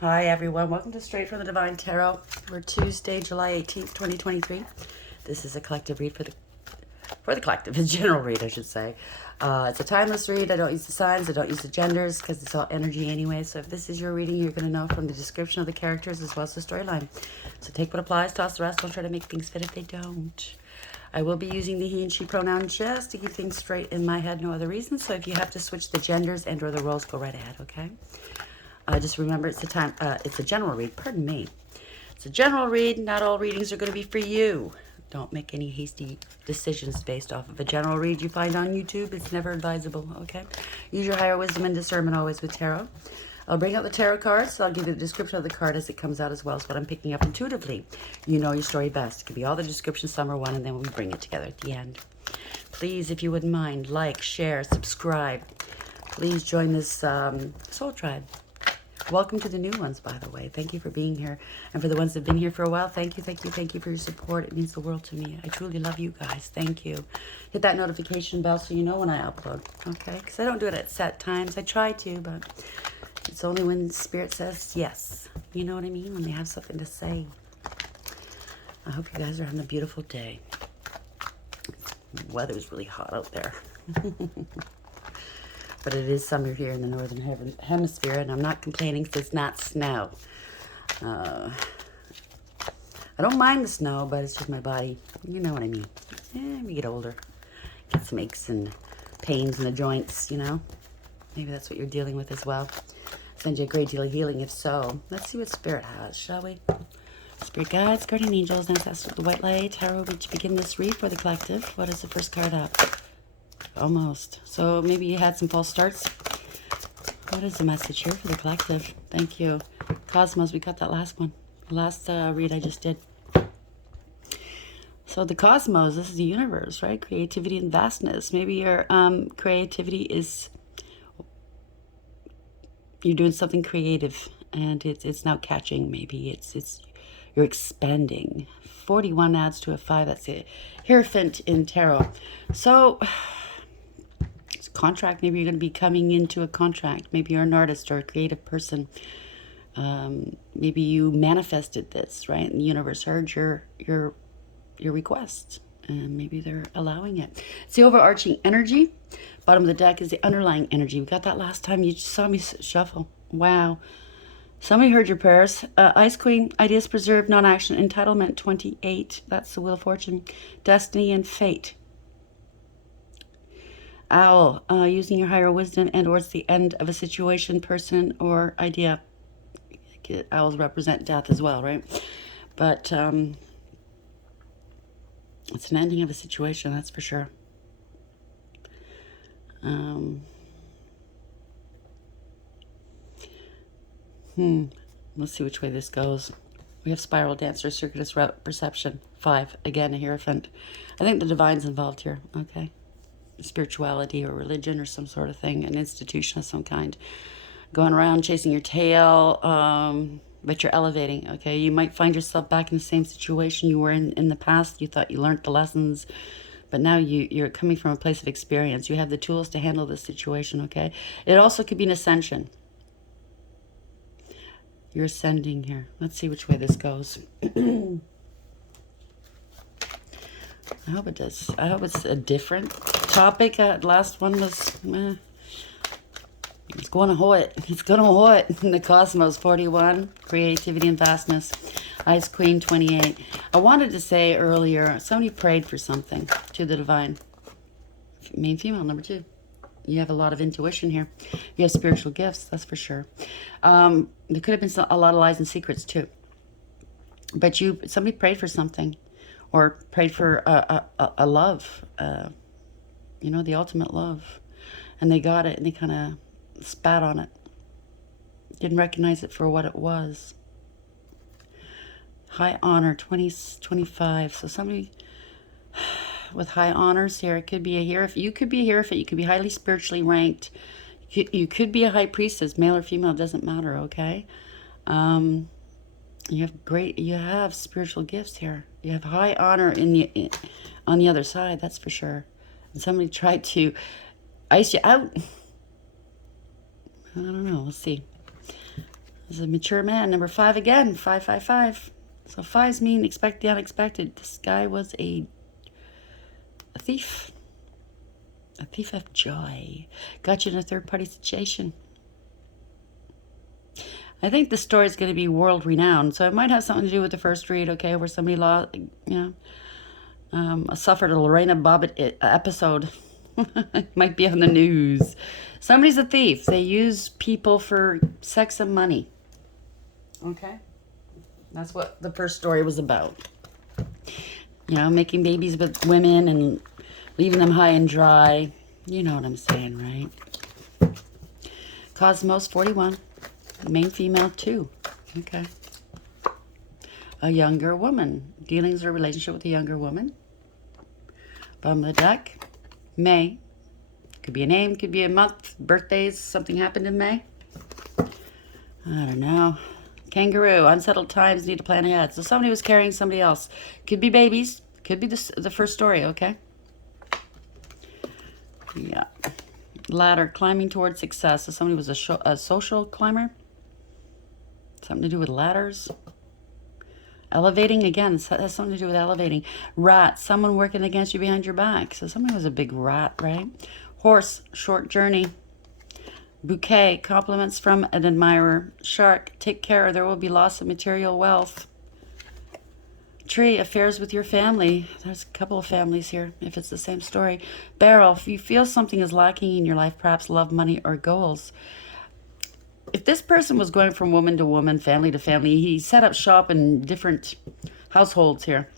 Hi everyone, welcome to Straight from the Divine Tarot. We're Tuesday, July 18th, 2023. This is a collective read for the collective, a general read, I should say. It's a timeless read. I don't use the signs, I don't use the genders because it's all energy anyway. So if this is your reading, you're going to know from the description of the characters as well as the storyline. So take what applies, toss the rest. Don't try to make things fit if they don't. I will be using the he and she pronoun just to keep things straight in my head, no other reason. So if you have to switch the genders and or the roles, go right ahead, okay? Just remember it's a general read, pardon me. It's a general read, not all readings are going to be for you. Don't make any hasty decisions based off of a general read you find on YouTube. It's never advisable, okay? Use your higher wisdom and discernment always with tarot. I'll bring out the tarot cards, so I'll give you the description of the card as it comes out as well as what I'm picking up intuitively. You know your story best. It could be all the descriptions, some are one, and then we bring it together at the end. Please, if you wouldn't mind, like, share, subscribe. Please join this soul tribe. Welcome to the new ones, by the way. Thank you for being here. And for the ones that have been here for a while, thank you for your support. It means the world to me. I truly love you guys. Thank you. Hit that notification bell so you know when I upload, okay? Because I don't do it at set times. I try to, but it's only when Spirit says yes. You know what I mean? When they have something to say. I hope you guys are having a beautiful day. The weather's really hot out there. But it is summer here in the northern hemisphere, and I'm not complaining because it's not snow. I don't mind the snow, but it's just my body. You know what I mean. We get older. Get some aches and pains in the joints, you know. Maybe that's what you're dealing with as well. Send you a great deal of healing if so. Let's see what Spirit has, shall we? Spirit guides, guardian angels, ancestors of the white light, tarot, to begin this read for the collective. What is the first card up? Almost. So maybe you had some false starts. What is the message here for the collective? Thank you. Cosmos, we got that last one. The last read I just did. So the cosmos, this is the universe, right? Creativity and vastness. Maybe your creativity is, you're doing something creative and it's now catching. Maybe it's you're expanding. 41 adds to a 5. That's it. Hierophant in tarot. So contract, maybe you're going to be coming into a contract. Maybe you're an artist or a creative person. Maybe you manifested this, right? And the universe heard your request, and maybe they're allowing it. It's the overarching energy. Bottom of the deck is the underlying energy. We got that last time you saw me shuffle. Wow. Somebody heard your prayers. Ice Queen, ideas preserved, non-action, entitlement, 28. That's the Wheel of Fortune. Destiny and fate. Owl, using your higher wisdom and or it's the end of a situation, person, or idea. Owls represent death as well, right? But it's an ending of a situation, that's for sure. Let's see which way this goes. We have spiral dancer, circuitous route, perception. 5, again, a hierophant. I think the divine's involved here, okay? Spirituality or religion or some sort of thing, an institution of some kind, going around chasing your tail, but you're elevating, okay? You might find yourself back in the same situation you were in the past. You thought you learned the lessons, but now you're coming from a place of experience. You have the tools to handle this situation, okay? It also could be an ascension. You're ascending here. Let's see which way this goes. I hope it does. I hope it's a different topic. Last one was, it's going to hoit. It's going to hoit. The Cosmos, 41, creativity and vastness. Ice Queen, 28. I wanted to say earlier, somebody prayed for something to the divine. Main female, number 2. You have a lot of intuition here. You have spiritual gifts, that's for sure. There could have been a lot of lies and secrets too. But somebody prayed for something. Or prayed for a love, the ultimate love. And they got it, and they kind of spat on it. Didn't recognize it for what it was. High honor, 25. So somebody with high honors here. It could be a hierophant. You could be a hierophant. You could be highly spiritually ranked. You could be a high priestess, male or female, doesn't matter, okay? You have spiritual gifts here. You have high honor on the other side, that's for sure. And somebody tried to ice you out. I don't know, we'll see. This is a mature man. Number 5 again. 555. So 5s mean expect the unexpected. This guy was a thief. A thief of joy. Got you in a third-party situation. I think the story is going to be world-renowned, so it might have something to do with the first read, okay, where somebody lost, suffered a Lorena Bobbitt episode. It might be on the news. Somebody's a thief. They use people for sex and money. Okay? That's what the first story was about. Making babies with women and leaving them high and dry. You know what I'm saying, right? Cosmos 41. Main female 2. Okay. A younger woman. Dealings or relationship with a younger woman. Bottom of the deck. May. Could be a name, could be a month, birthdays, something happened in May. I don't know. Kangaroo. Unsettled times, need to plan ahead. So somebody was carrying somebody else. Could be babies. Could be the first story, okay? Yeah. Ladder. Climbing towards success. So somebody was a social climber. Something to do with ladders. Elevating, again, it has something to do with elevating. Rat, someone working against you behind your back. So somebody was a big rat, right? Horse, short journey. Bouquet, compliments from an admirer. Shark, take care, there will be loss of material wealth. Tree, affairs with your family. There's a couple of families here, if it's the same story. Barrel, if you feel something is lacking in your life, perhaps love, money, or goals. If this person was going from woman to woman, family to family, he set up shop in different households here.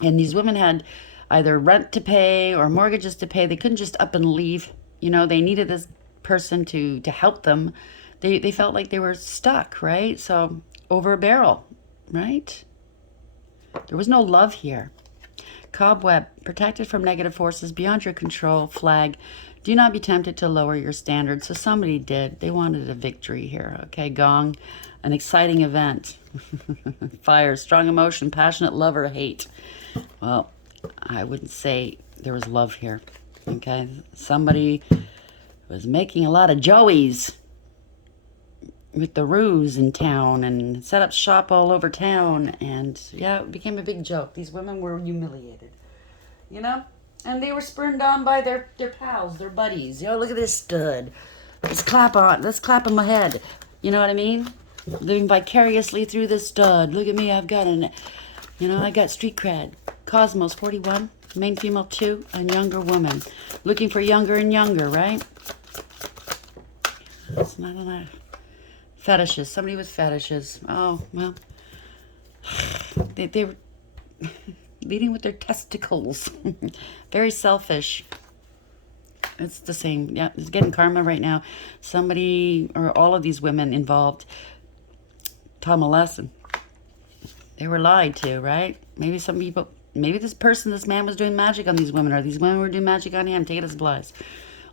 And these women had either rent to pay or mortgages to pay. They couldn't just up and leave. They needed this person to help them. They felt like they were stuck, right? So over a barrel, right? There was no love here. Cobweb, protected from negative forces beyond your control. Flag, do not be tempted to lower your standards. So somebody did. They wanted a victory here. Okay, gong, an exciting event. Fire, strong emotion, passionate love or hate. Well, I wouldn't say there was love here. Okay, somebody was making a lot of joeys with the ruse in town and set up shop all over town. And yeah, it became a big joke. These women were humiliated, and they were spurned on by their pals, their buddies. Look at this stud. Let's clap on my head. You know what I mean? Living vicariously through this stud. Look at me, I got street cred. Cosmos 41, main female 2, and younger woman. Looking for younger and younger, right? It's not enough. Fetishes. Somebody with fetishes. Oh, well. They were leading with their testicles. Very selfish. It's the same. Yeah, it's getting karma right now. Somebody or all of these women involved taught them a lesson. They were lied to, right? Maybe this man was doing magic on these women, or these women were doing magic on him. Take it as applies.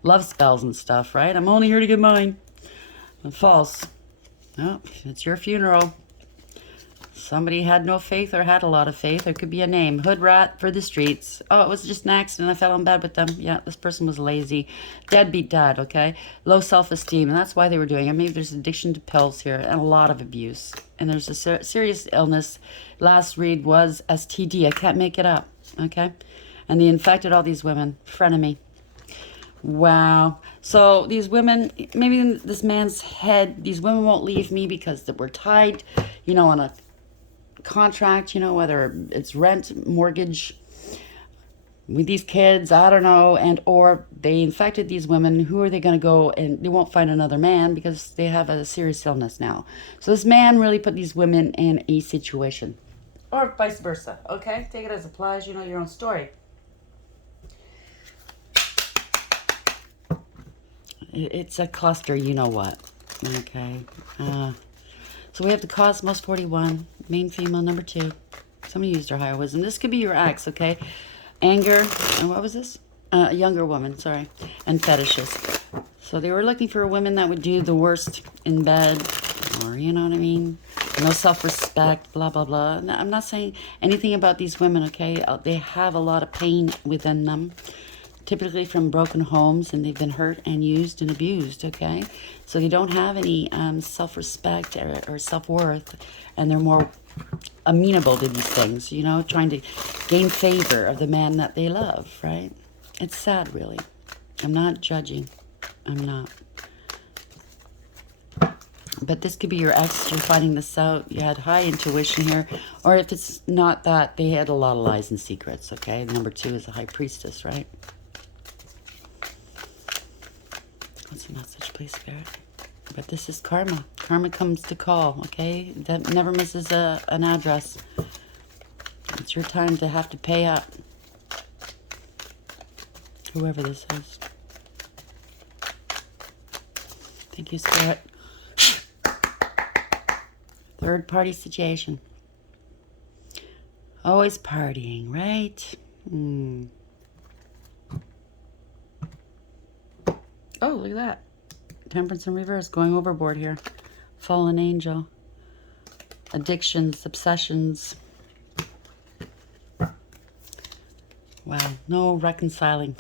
Love spells and stuff, right? I'm only here to get mine. False. Oh, it's your funeral. Somebody had no faith or had a lot of faith. There could be a name. Hood rat for the streets. Oh, it was just an accident. I fell in bed with them. Yeah, this person was lazy. Deadbeat dad, okay? Low self-esteem, and that's why they were doing it. Maybe there's addiction to pills here and a lot of abuse. And there's a serious illness. Last read was STD. I can't make it up, okay? And they infected all these women. Frenemy. Wow. So these women, maybe in this man's head, these women won't leave me because we're tied, on a contract, whether it's rent, mortgage, with these kids, I don't know, and or they infected these women. Who are they going to go, and they won't find another man because they have a serious illness now. So this man really put these women in a situation. Or vice versa, okay? Take it as applies, your own story. It's a cluster, you know what. Okay. So we have the Cosmos 41, main female number 2. Somebody used their higher wisdom. This could be your ex, okay? Anger, and what was this? A younger woman, sorry. And fetishes. So they were looking for a woman that would do the worst in bed, or you know what I mean? No self-respect, blah, blah, blah. Now, I'm not saying anything about these women, okay? They have a lot of pain within them typically from broken homes, and they've been hurt and used and abused, okay? So they don't have any self-respect or self-worth, and they're more amenable to these things, you know, trying to gain favor of the man that they love, right? It's sad, really. I'm not judging. I'm not. But this could be your ex. You're finding this out. You had high intuition here. Or if it's not that, they had a lot of lies and secrets, okay? Number 2 is a high priestess, right? What's the message, please, Spirit? But this is karma. Karma comes to call, okay? That never misses an address. It's your time to have to pay up. Whoever this is. Thank you, Spirit. Third party situation. Always partying, right? Oh, look at that. Temperance in reverse, going overboard here. Fallen angel. Addictions, obsessions. Wow, no reconciling.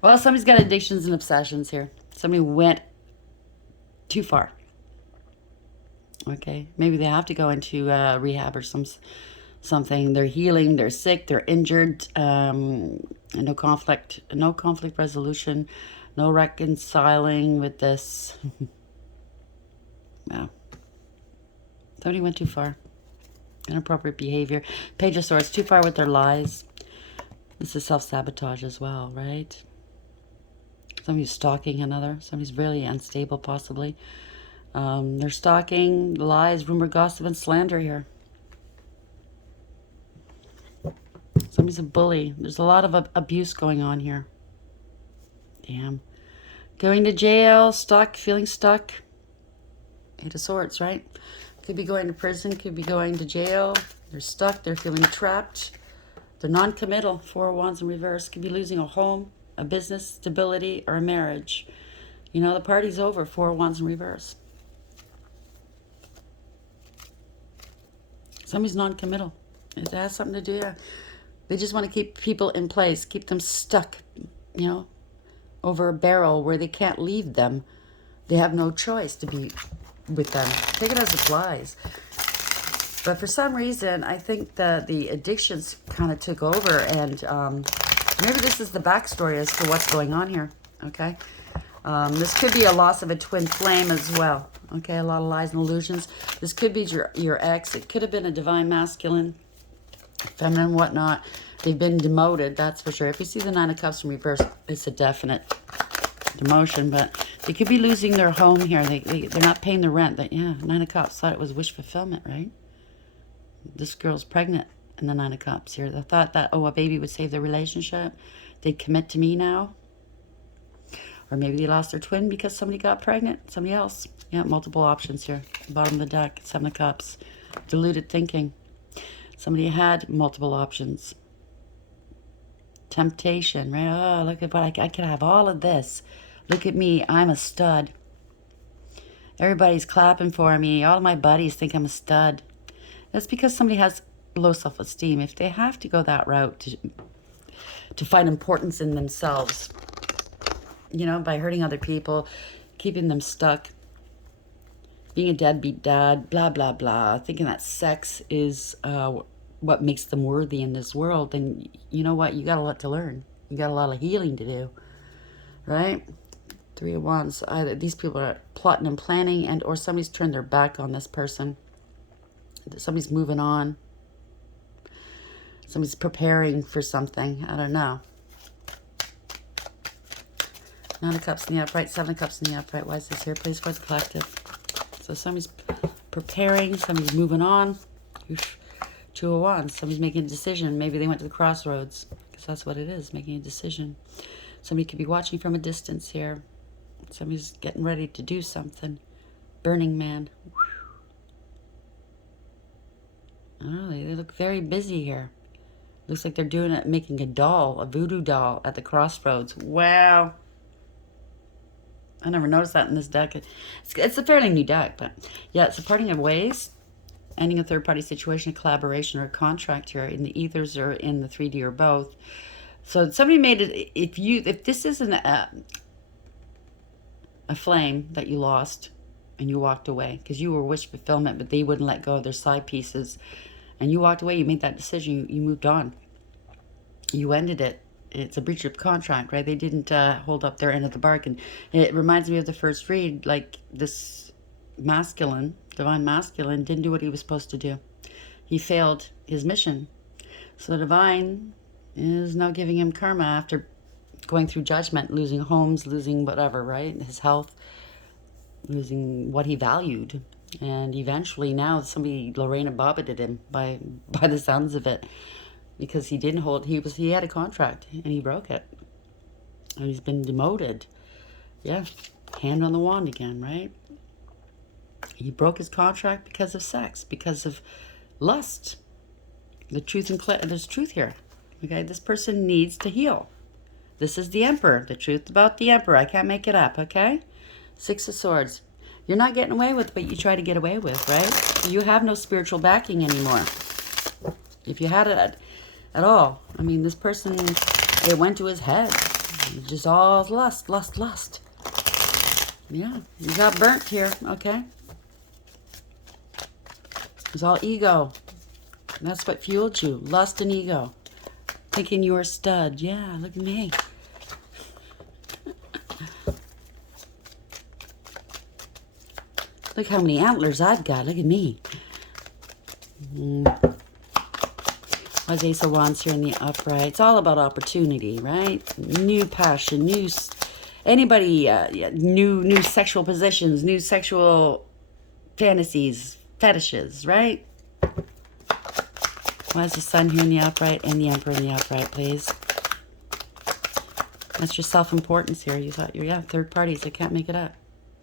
Well, somebody's got addictions and obsessions here. Somebody went too far. Okay, maybe they have to go into rehab or something. They're healing, they're sick, they're injured. No conflict resolution, no reconciling with this. Wow. Somebody went too far. Inappropriate behavior. Page of Swords, too far with their lies. This is self-sabotage as well, right? Somebody's stalking another. Somebody's really unstable, possibly. They're stalking, lies, rumor, gossip, and slander here. Somebody's a bully. There's a lot of abuse going on here. Damn. Going to jail, stuck, feeling stuck. 8 of Swords, right? Could be going to prison, could be going to jail. They're stuck, they're feeling trapped. They're non-committal. 4 of Wands in reverse. Could be losing a home, a business, stability, or a marriage. You know, the party's over. 4 of Wands in reverse. Somebody's non-committal. It has something to do, yeah. They just want to keep people in place, keep them stuck, you know, over a barrel where they can't leave them. They have no choice to be with them. Take it as it flies. But for some reason, I think that the addictions kind of took over, and maybe this is the backstory as to what's going on here, okay? This could be a loss of a twin flame as well, okay? A lot of lies and illusions. This could be your ex. It could have been a divine masculine, feminine, whatnot. They've been demoted, that's for sure. If you see the 9 of Cups in reverse, it's a definite demotion, but they could be losing their home here. They're not paying the rent. Yeah, 9 of Cups. Thought it was wish fulfillment, right? This girl's pregnant in the 9 of Cups here. They thought that, oh, a baby would save their relationship. They'd commit to me now. Or maybe they lost their twin because somebody got pregnant. Somebody else. Yeah, multiple options here. Bottom of the deck, 7 of Cups. Deluded thinking. Somebody had multiple options. Temptation, right? Oh, look at what I could have all of this. Look at me. I'm a stud. Everybody's clapping for me. All of my buddies think I'm a stud. That's because somebody has low self-esteem. If they have to go that route to find importance in themselves, you know, by hurting other people, keeping them stuck, being a deadbeat dad, blah, blah, blah, thinking that sex is what makes them worthy in this world, then you know what? You got a lot to learn. You got a lot of healing to do, right? 3 of Wands. Either these people are plotting and planning, and or somebody's turned their back on this person. Somebody's moving on. Somebody's preparing for something. I don't know. 9 of Cups in the upright, 7 of Cups in the upright. Why is this here? Please, for the collective. So somebody's preparing, somebody's moving on. 2 of Wands. Somebody's making a decision. Maybe they went to the crossroads, because that's what it is, making a decision. Somebody could be watching from a distance here. Somebody's getting ready to do something. Burning Man. I don't know, they look very busy here. Looks like they're doing it, making a doll, a voodoo doll at the crossroads. Wow. I never noticed that in this deck. It's a fairly new deck, but yeah, it's a parting of ways. ending a third-party situation, a collaboration, or a contract here in the ethers or in the 3D or both. So somebody made it, if this isn't a flame that you lost and you walked away because you were wish fulfillment, but they wouldn't let go of their side pieces, and you walked away, you made that decision, you moved on, you ended it. It's a breach of contract, right? They didn't hold up their end of the bargain. It reminds me of the first read, like this masculine, divine masculine, didn't do what he was supposed to do. He failed his mission. So the divine is now giving him karma after going through judgment, losing homes, losing whatever, right? His health, losing what he valued. And eventually now somebody, Lorena bobbited him by the sounds of it, because he didn't hold, he had a contract and he broke it. And he's been demoted. Yeah, hand on the wand again, right? He broke his contract because of sex, because of lust. The truth there's truth here. Okay, this person needs to heal. This is the Emperor. The truth about the Emperor. I can't make it up, okay? 6 of Swords. You're not getting away with what you try to get away with, right? You have no spiritual backing anymore. If you had it at all, I mean, this person, it went to his head. Just all lust, lust, lust. Yeah, you got burnt here, okay? It was all ego. And that's what fueled you, lust and ego. Thinking you were a stud. Yeah, look at me. Look how many antlers I've got. Look at me. As Ace of Wands here in the upright. It's all about opportunity, right? New passion, new sexual positions, new sexual fantasies, fetishes, right? Why is the Sun here in the upright and the Emperor in the upright, please? That's your self-importance here. You thought yeah, third parties. I can't make it up.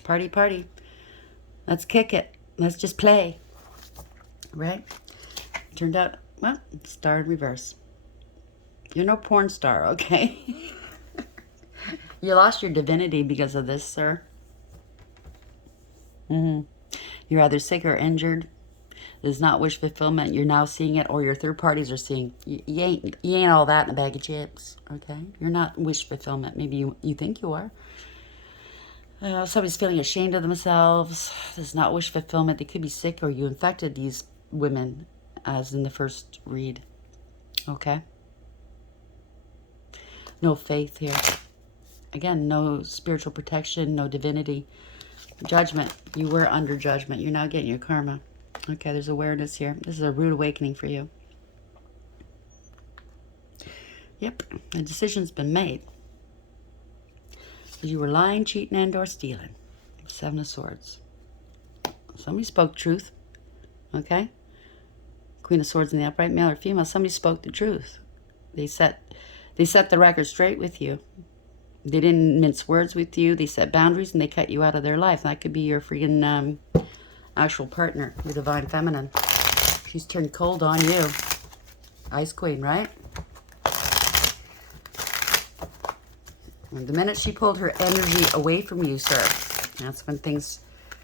Party, party. Let's kick it. Let's just play. Right? Turned out, well, star in reverse. You're no porn star, okay? You lost your divinity because of this, sir. You're either sick or injured. This is not wish fulfillment. You're now seeing it, or your third parties are seeing. You ain't all that in a bag of chips, okay? You're not wish fulfillment. Maybe you think you are. Somebody's feeling ashamed of themselves. This is not wish fulfillment. They could be sick, or you infected these women, as in the first read, okay? No faith here. Again, no spiritual protection, no divinity. Judgment. You were under judgment. You're now getting your karma. Okay, there's awareness here. This is a rude awakening for you. Yep, the decision's been made. You were lying, cheating, and or stealing. 7 of Swords. Somebody spoke truth. Okay? Queen of Swords in the upright, male or female. Somebody spoke the truth. They set the record straight with you. They didn't mince words with you. They set boundaries and they cut you out of their life. That could be your freaking actual partner, the divine feminine. She's turned cold on you. Ice Queen, right? And the minute she pulled her energy away from you, sir, that's when things,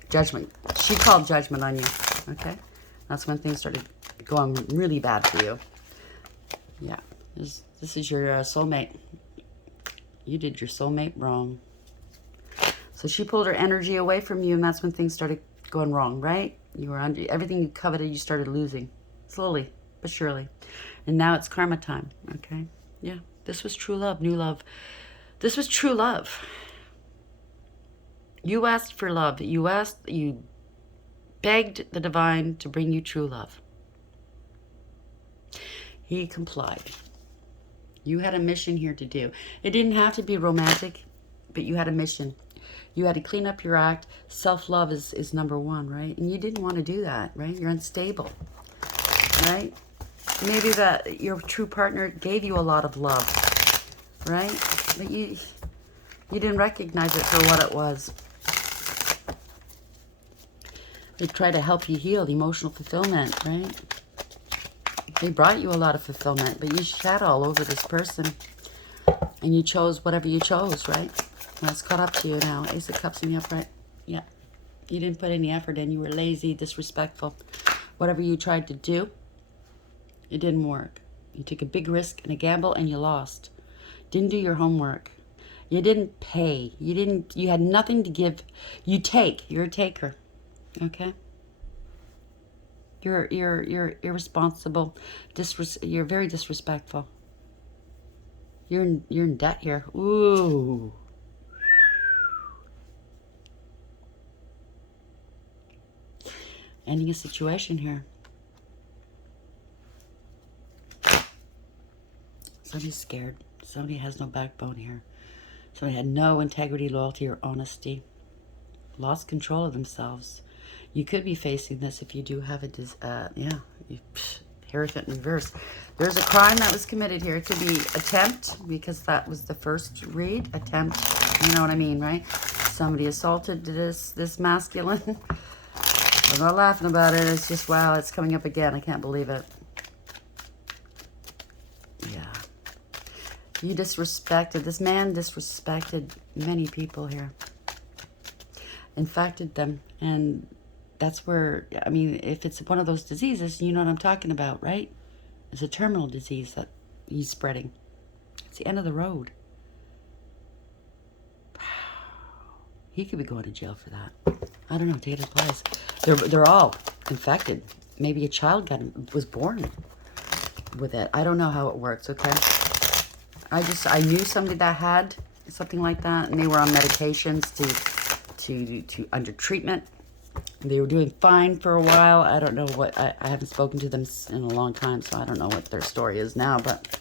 judgment. She called judgment on you, okay? That's when things started going really bad for you. Yeah, this is your soulmate. You did your soulmate wrong. So she pulled her energy away from you, and that's when things started going wrong, right? You were under everything you coveted, you started losing. Slowly, but surely. And now it's karma time, okay? Yeah, this was true love, new love. This was true love. You asked for love. You begged the divine to bring you true love. He complied. You had a mission here to do. It didn't have to be romantic, but you had a mission. You had to clean up your act. Self-love is number one, right? And you didn't want to do that, right? You're unstable, right? Maybe your true partner gave you a lot of love, right? But you didn't recognize it for what it was. They try to help you heal emotional fulfillment, right? They brought you a lot of fulfillment, but you shat all over this person. And you chose whatever you chose, right? That's caught up to you now. Ace of Cups in the upright. Yeah. You didn't put any effort in. You were lazy, disrespectful. Whatever you tried to do, it didn't work. You took a big risk and a gamble and you lost. Didn't do your homework. You didn't pay. You had nothing to give. You take. You're a taker. Okay? You're irresponsible. You're very disrespectful. You're in debt here. Ooh. Ending a situation here. Somebody's scared. Somebody has no backbone here. Somebody had no integrity, loyalty, or honesty. Lost control of themselves. You could be facing this if you do have a, Hierophant in reverse. There's a crime that was committed here. It could be attempt, because that was the first read. Attempt, you know what I mean, right? Somebody assaulted this masculine. I'm not laughing about it. It's just, wow, it's coming up again. I can't believe it. Yeah. You disrespected, this man disrespected many people here. Infected them. And that's where, I mean, if it's one of those diseases, you know what I'm talking about, right? It's a terminal disease that he's spreading. It's the end of the road. He could be going to jail for that. I don't know, take it as applies. They're all infected. Maybe a child was born with it. I don't know how it works, okay? I knew somebody that had something like that, and they were on medications to under treatment. They were doing fine for a while. I don't know what, I haven't spoken to them in a long time, so I don't know what their story is now, but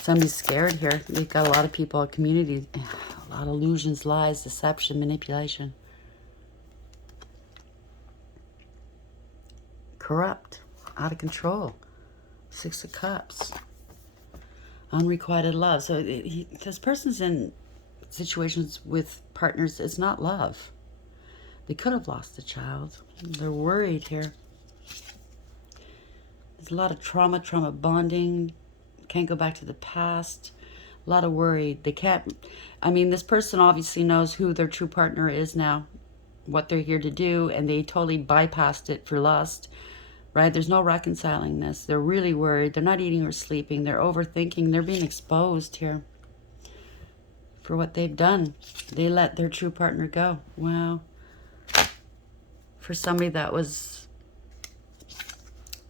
somebody's scared here. They've got a lot of people, a community, a lot of illusions, lies, deception, manipulation. Corrupt, out of control. 6 of Cups. Unrequited love. So this person's in situations with partners. It's not love. They could have lost a child. They're worried here. There's a lot of trauma bonding. Can't go back to the past. A lot of worry. They can't, I mean, this person obviously knows who their true partner is now, what they're here to do, and they totally bypassed it for lust, right? There's no reconciling this. They're really worried. They're not eating or sleeping. They're overthinking. They're being exposed here for what they've done. They let their true partner go. Wow. For somebody that was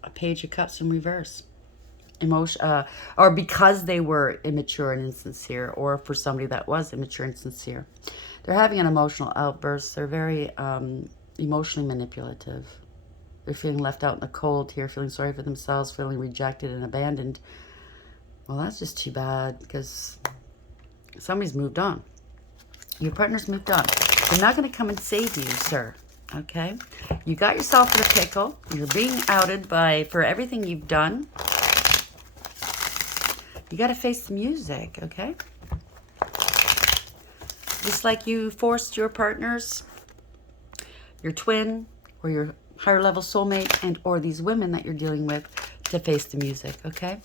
a Page of Cups in reverse. Emotion, or because they were immature and insincere, or for somebody that was immature and sincere. They're having an emotional outburst. They're very emotionally manipulative. They're feeling left out in the cold here, feeling sorry for themselves, feeling rejected and abandoned. Well, that's just too bad, because somebody's moved on. Your partner's moved on. They're not going to come and save you, sir. Okay? You got yourself in a pickle. You're being outed for everything you've done. You got to face the music, okay? Just like you forced your partners, your twin, or your higher level soulmate, and or these women that you're dealing with, to face the music, okay?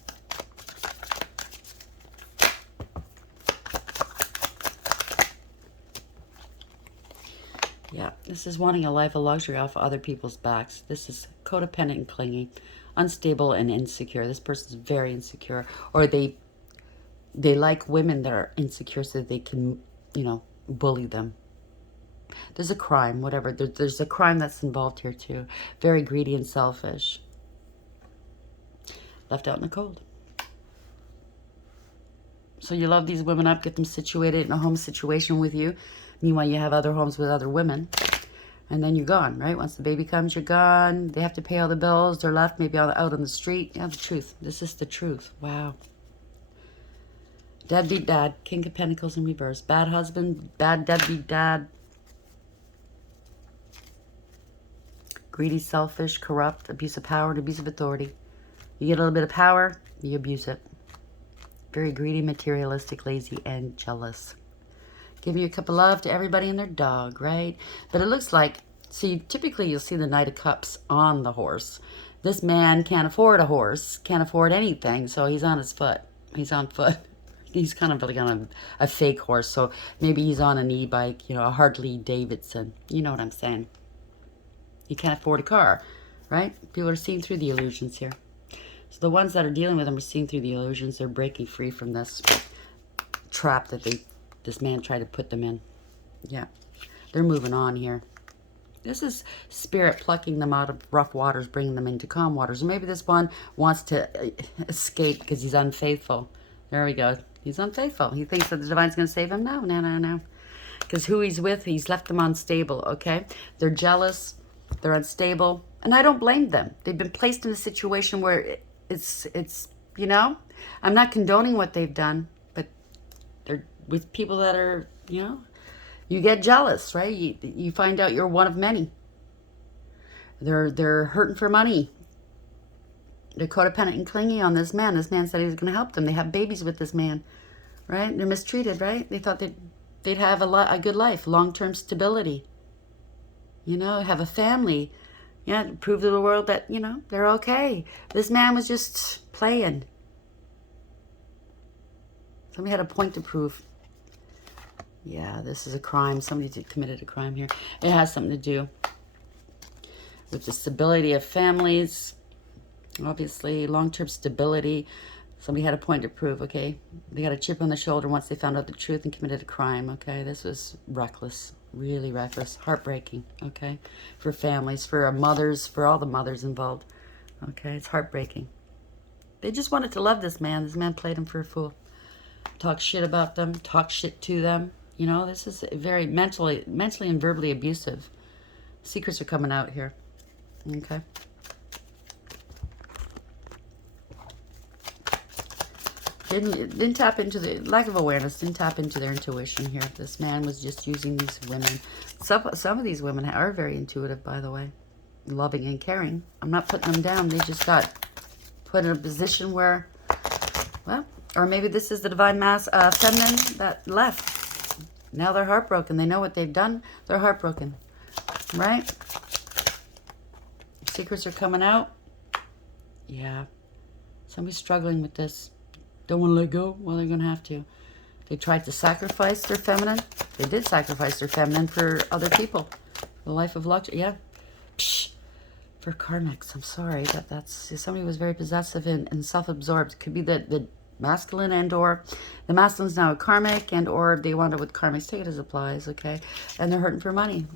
Yeah, this is wanting a life of luxury off of other people's backs. This is codependent and clingy, unstable and insecure. This person's very insecure, or they like women that are insecure so they can, you know, bully them. There's a crime, whatever. There's a crime that's involved here too. Very greedy and selfish. Left out in the cold. So you love these women up, get them situated in a home situation with you. Meanwhile, you have other homes with other women. And then you're gone, right? Once the baby comes, you're gone. They have to pay all the bills. They're left maybe out on the street. Yeah, the truth. This is the truth. Wow. Deadbeat dad. King of Pentacles in reverse. Bad husband. Bad deadbeat dad. Greedy, selfish, corrupt, abuse of power, and abuse of authority. You get a little bit of power, you abuse it. Very greedy, materialistic, lazy, and jealous. Giving you a cup of love to everybody and their dog, right? But it looks like, see, typically you'll see the Knight of Cups on the horse. This man can't afford a horse, can't afford anything, so he's on his foot. He's on foot. He's kind of like on a fake horse, so maybe he's on an e-bike, you know, a Harley Davidson. You know what I'm saying? He can't afford a car. right? People are seeing through the illusions here. So the ones that are dealing with them are seeing through the illusions. They're breaking free from this trap that this man tried to put them in. Yeah. They're moving on here. This is spirit plucking them out of rough waters, bringing them into calm waters. Or maybe this one wants to escape because he's unfaithful. There we go. He's unfaithful. He thinks that the divine's going to save him. No, no, no, no. Because who he's with, he's left them unstable, okay? They're jealous. They're unstable. And I don't blame them. They've been placed in a situation where it's you know, I'm not condoning what they've done, but they're with people that are, you know, you get jealous, right? You find out you're one of many. They're hurting for money. They're codependent and clingy on this man. This man said he was going to help them. They have babies with this man, right? They're mistreated, right? They thought they'd have a good life, long-term stability. You know, have a family. Yeah, prove to the world that, you know, they're okay. This man was just playing. Somebody had a point to prove. Yeah, this is a crime. Somebody committed a crime here. It has something to do with the stability of families. Obviously, long-term stability. Somebody had a point to prove, okay? They got a chip on the shoulder once they found out the truth and committed a crime, okay? This was reckless, really reckless, heartbreaking, okay? For families, for mothers, for all the mothers involved, okay? It's heartbreaking. They just wanted to love this man. This man played him for a fool. Talk shit about them, talk shit to them. You know, this is very mentally and verbally abusive. Secrets are coming out here, okay? Didn't tap into the lack of awareness. Didn't tap into their intuition here. This man was just using these women. Some of these women are very intuitive, by the way, loving and caring. I'm not putting them down. They just got put in a position where, well, or maybe this is the divine feminine that left. Now they're heartbroken. They know what they've done. They're heartbroken, right? Secrets are coming out. Yeah, somebody's struggling with this. Don't want to let go? Well, they're going to have to. They tried to sacrifice their feminine. They did sacrifice their feminine for other people. The life of luxury. Yeah. Psh. For karmics. I'm sorry. That's somebody was very possessive and self-absorbed. Could be the masculine and or the masculine's now a karmic and or they wound up with karmics. Take it as applies, okay? And they're hurting for money.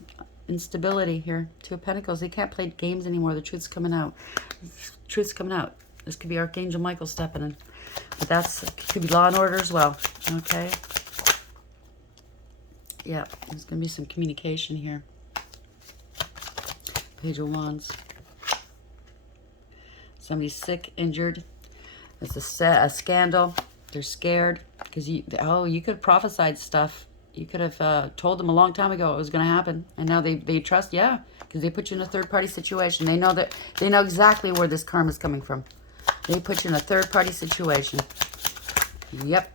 Instability here. Two of Pentacles. They can't play games anymore. The truth's coming out. Truth's coming out. This could be Archangel Michael stepping in. But could be law and order as well. Okay. Yeah, there's going to be some communication here. Page of Wands. Somebody's sick, injured. It's a scandal. They're scared because you could have prophesied stuff. You could have told them a long time ago it was going to happen, and now they trust. Yeah, because they put you in a third-party situation. They know exactly where this karma is coming from. They put you in a third-party situation. Yep.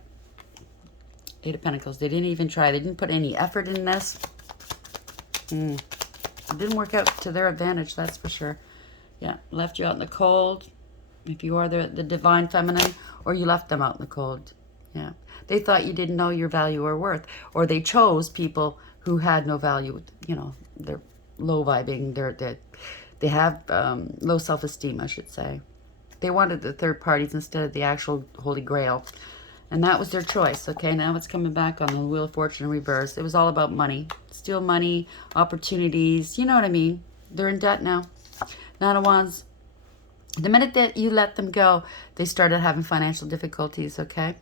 Eight of Pentacles. They didn't even try. They didn't put any effort in this. It didn't work out to their advantage, that's for sure. Yeah, left you out in the cold. If you are the divine feminine, or you left them out in the cold. Yeah. They thought you didn't know your value or worth. Or they chose people who had no value. You know, they're low vibing. They have low self-esteem, I should say. They wanted the third parties instead of the actual Holy Grail. And that was their choice, okay? Now it's coming back on the Wheel of Fortune in reverse. It was all about money. Steal money, opportunities, you know what I mean? They're in debt now. Nine of Wands. The minute that you let them go, they started having financial difficulties, okay?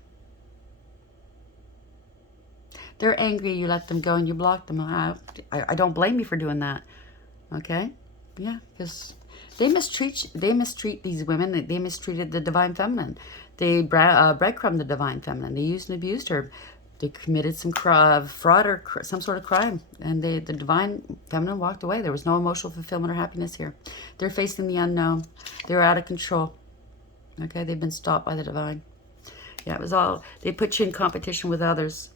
They're angry you let them go and you blocked them. I don't blame you for doing that, okay? Yeah, because they mistreat these women. They mistreated the divine feminine. They breadcrumbed the divine feminine. They used and abused her. They committed some fraud or some sort of crime. And the divine feminine walked away. There was no emotional fulfillment or happiness here. They're facing the unknown. They're out of control. Okay, they've been stopped by the divine. Yeah, it was all, they put you in competition with others.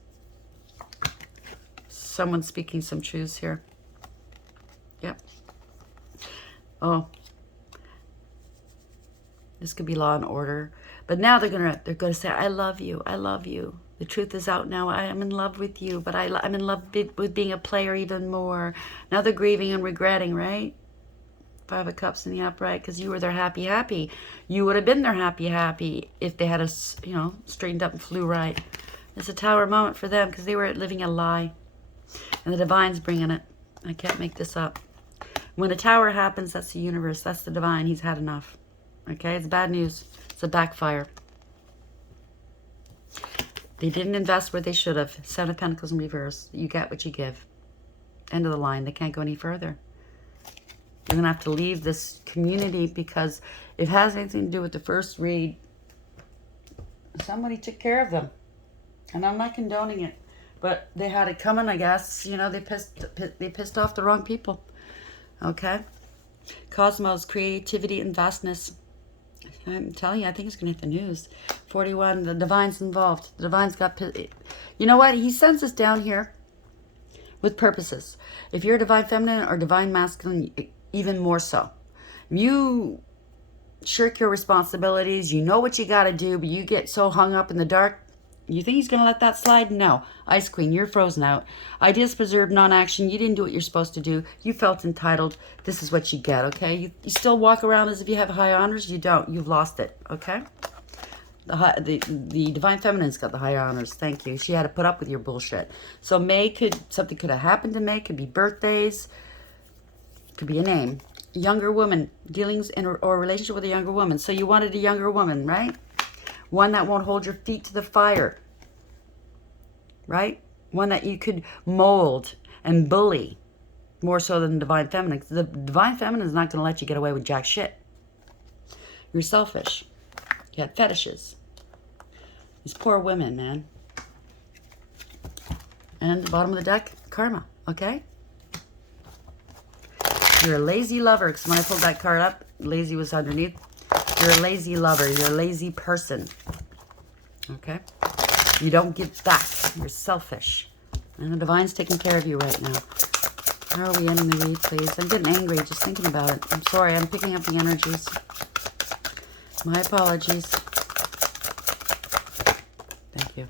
Someone's speaking some truths here. Yep. Oh. This could be law and order. But now they're gonna say, I love you. I love you. The truth is out now. I am in love with you, but I'm in love with being a player even more. Now they're grieving and regretting, right? Five of Cups in the upright, because you were their happy. You would have been their happy if they had us, you know, straightened up and flew right. It's a Tower moment for them because they were living a lie. And the Divine's bringing it. I can't make this up. When a Tower happens, that's the universe. That's the Divine. He's had enough. Okay? It's bad news. It's a backfire. They didn't invest where they should have. Seven of Pentacles in reverse. You get what you give. End of the line. They can't go any further. You're going to have to leave this community because it has anything to do with the first read. Somebody took care of them. And I'm not condoning it. But they had it coming, I guess. You know, they pissed off the wrong people. Okay? Cosmos, creativity and vastness. I'm telling you, I think it's going to hit the news. 41, the Divine's involved. The Divine's got... You know what? He sends us down here with purposes. If you're a Divine Feminine or Divine Masculine, even more so. You shirk your responsibilities. You know what you got to do, but you get so hung up in the dark. You think he's going to let that slide? No. Ice Queen, you're frozen out. Ideas preserved, non-action. You didn't do what you're supposed to do. You felt entitled. This is what you get, okay? You still walk around as if you have high honors. You don't. You've lost it, okay? The Divine Feminine's got the high honors. Thank you. She had to put up with your bullshit. So something could have happened to May. Could be birthdays. Could be a name. Younger woman. Dealings or relationship with a younger woman. So you wanted a younger woman, right? One that won't hold your feet to the fire. Right? One that you could mold and bully. More so than the Divine Feminine. The Divine Feminine is not going to let you get away with jack shit. You're selfish. You had fetishes. These poor women, man. And the bottom of the deck, karma. Okay? You're a lazy lover. Because when I pulled that card up, lazy was underneath. You're a lazy lover. You're a lazy person. Okay? You don't give back. You're selfish. And the Divine's taking care of you right now. How are we ending the read, please? I'm getting angry just thinking about it. I'm sorry. I'm picking up the energies. My apologies. Thank you.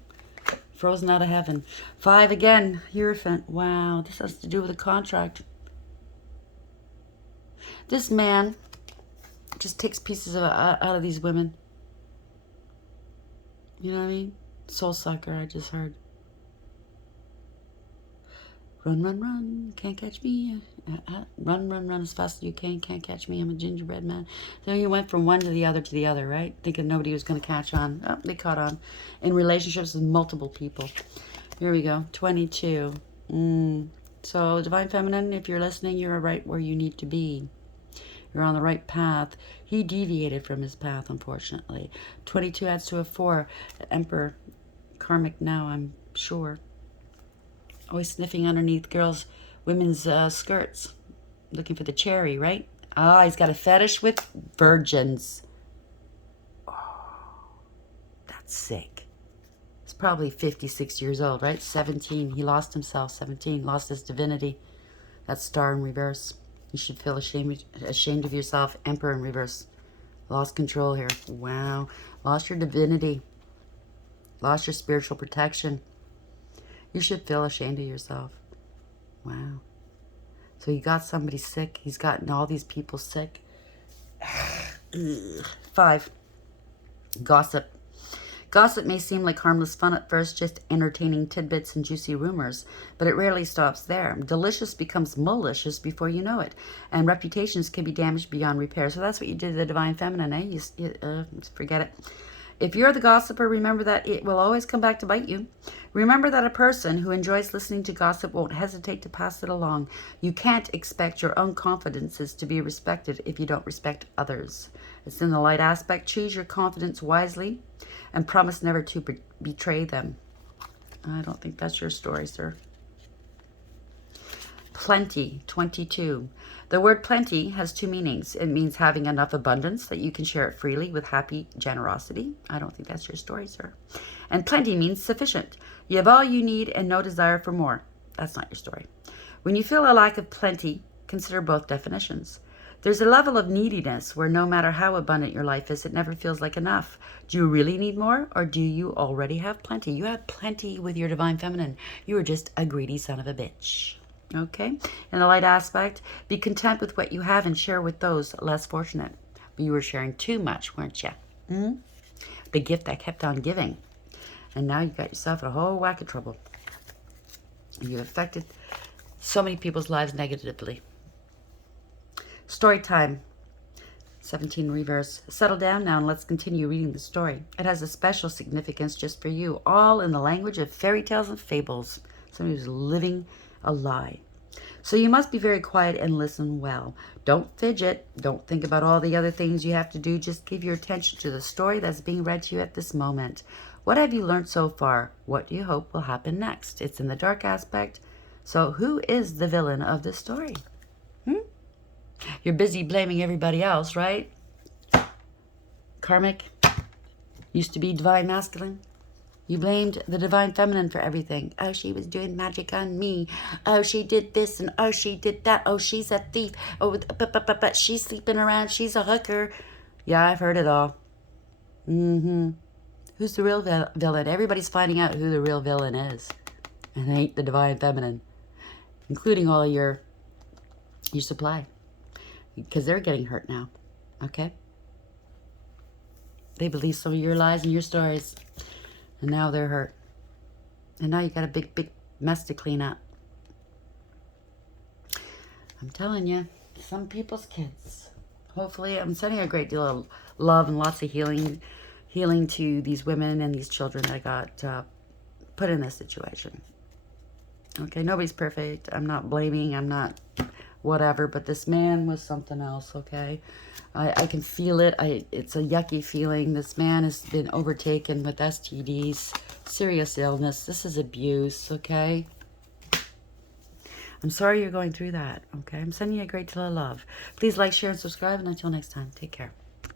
Frozen out of heaven. 5 again. Hierophant. Wow. This has to do with a contract. This man just takes pieces out of these women. You know what I mean? Soul sucker, I just heard. Run, run, run. Can't catch me. Run, run, run as fast as you can. Can't catch me. I'm a gingerbread man. So you went from one to the other, right? Thinking nobody was going to catch on. Oh, they caught on. In relationships with multiple people. Here we go. 22. So, Divine Feminine, if you're listening, you're right where you need to be. You're on the right path. He deviated from his path, unfortunately. 22 adds to a 4. Emperor. Karmic now, I'm sure. Always sniffing underneath women's skirts. Looking for the cherry, right? Ah, he's got a fetish with virgins. Oh, that's sick. He's probably 56 years old, right? 17. He lost himself. 17. Lost his divinity. That's star in reverse. You should feel ashamed of yourself. Emperor in reverse. Lost control here. Wow. Lost your divinity. Lost your spiritual protection. You should feel ashamed of yourself. Wow. So you got somebody sick. He's gotten all these people sick. 5. Gossip. Gossip may seem like harmless fun at first, just entertaining tidbits and juicy rumors, but it rarely stops there. Delicious becomes malicious before you know it, and reputations can be damaged beyond repair. So that's what you did to the Divine Feminine, eh? You forget it. If you're the gossiper, remember that it will always come back to bite you. Remember that a person who enjoys listening to gossip won't hesitate to pass it along. You can't expect your own confidences to be respected if you don't respect others. It's in the light aspect. Choose your confidence wisely and promise never to betray them. I don't think that's your story, sir. Plenty, 22. The word plenty has 2 meanings. It means having enough abundance that you can share it freely with happy generosity. I don't think that's your story, sir. And plenty means sufficient. You have all you need and no desire for more. That's not your story. When you feel a lack of plenty, consider both definitions. There's a level of neediness where no matter how abundant your life is, it never feels like enough. Do you really need more, or do you already have plenty? You have plenty with your Divine Feminine. You are just a greedy son of a bitch. Okay? In the light aspect, be content with what you have and share with those less fortunate. But you were sharing too much, weren't you? The gift that kept on giving. And now you got yourself in a whole whack of trouble. You affected so many people's lives negatively. Story time. 17 reverse. Settle down now and let's continue reading the story. It has a special significance just for you, all in the language of fairy tales and fables. Somebody who's living a lie. So you must be very quiet and listen well. Don't fidget. Don't think about all the other things you have to do. Just give your attention to the story that's being read to you at this moment. What have you learned so far? What do you hope will happen next? It's in the dark aspect. So who is the villain of this story? You're busy blaming everybody else, right? Karmic used to be divine masculine. You blamed the divine feminine for everything. Oh, she was doing magic on me. Oh, she did this and oh, she did that. Oh, she's a thief. Oh, but she's sleeping around. She's a hooker. Yeah, I've heard it all. Who's the real villain? Everybody's finding out who the real villain is. And it ain't the divine feminine. Including all of your supply. Because they're getting hurt now. Okay? They believe some of your lies and your stories. And now they're hurt. And now you got a big, big mess to clean up. I'm telling you, some people's kids. Hopefully, I'm sending a great deal of love and lots of healing to these women and these children that got put in this situation. Okay, nobody's perfect. I'm not blaming. I'm not whatever. But this man was something else, okay? I can feel it. It's a yucky feeling. This man has been overtaken with STDs, serious illness. This is abuse, okay? I'm sorry you're going through that, okay? I'm sending you a great deal of love. Please like, share, and subscribe. And until next time, take care.